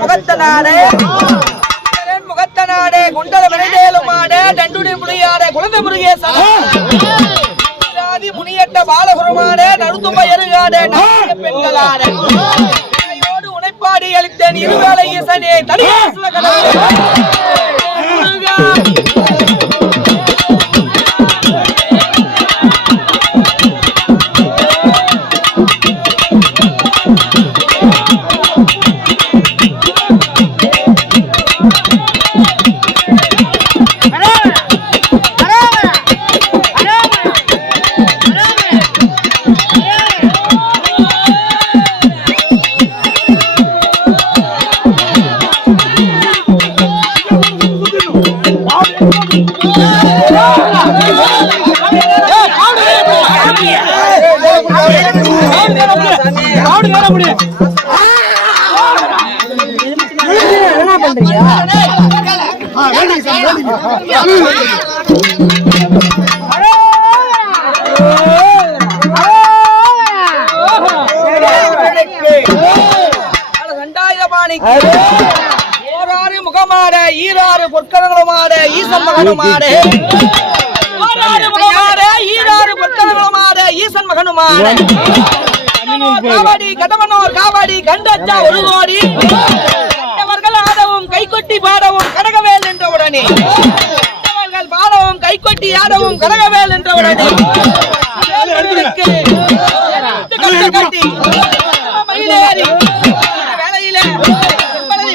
முகத்தனாடே. முகத்தனாடே. குண்டல விரைதேலுமாடே தண்டுடி புலியாடே. குழந்தை முருகேசன் ஜாதி முனியட்ட பாலகுருமாடே நடுத்தும்ப எருகாடே இணையோடு உனைப்பாடி அளித்தேன். இருவேளை ஈசனே தனியாசுல கண்டாயுதபாணிக்கு ஓராறு முகமாட ஈராறு பொற்கடங்களுமாட ஈசன் மகனுமாட. ஓராறு முகமாட ஈராறு பொற்கடங்களுமாட ஈசன் மகனுமாட. காவடி கடமனோர் காவடி கண்டச்சா ஒரு கோடி. கண்டவர்கள் ஆடவும் கைகொட்டி பாடவும் கடகவேல் என்றவுடனே கண்டவர்கள் பாடவும் கைகொட்டி ஆடவும் கடகவேல் கட்டி. மயிலேறி வேலையிலே. செம்பலதி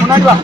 முன்னாடி வா.